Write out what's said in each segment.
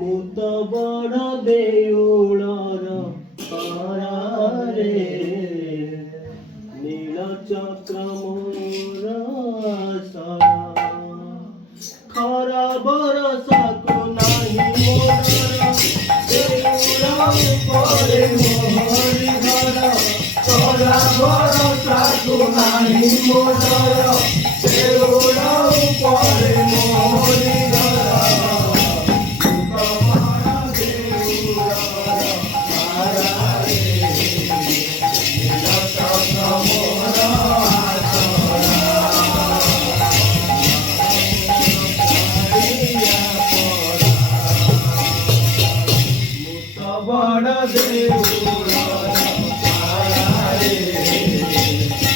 ମୁଁ ତ ବଡ଼ ଦେଉଳର ଆରାରେ ନୀଳଚକ୍ର ମୋର ଆସରା ଖରା ବରଷାକୁ ନାହିଁ ମୋର ଦେଉଳ ଉପରେ ମୋରି ଘର ଖରା ବରଷାକୁ ନାହିଁ ମୋର ଦେଉଳ ଉପରେ ମୋରି ଘର ବଡ଼ ଦେଉଳ ଆରାରେ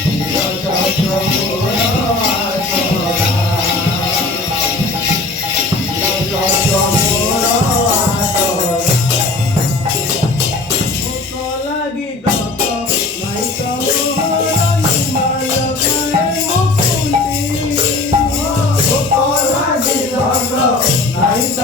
ନୀଳଚକ୍ର ମୋର ଆସରା ନୀଳଚକ୍ର ମୋର ଆସରା ଭୋକ ଲାଗି ଦକ ନାଇଁ ତ ମୋର ନିମାଲ ଖାଏ ମୁକୁଣ୍ଡି ଭୋକ ଲାଗି ଦକ ନାଇଁ ତ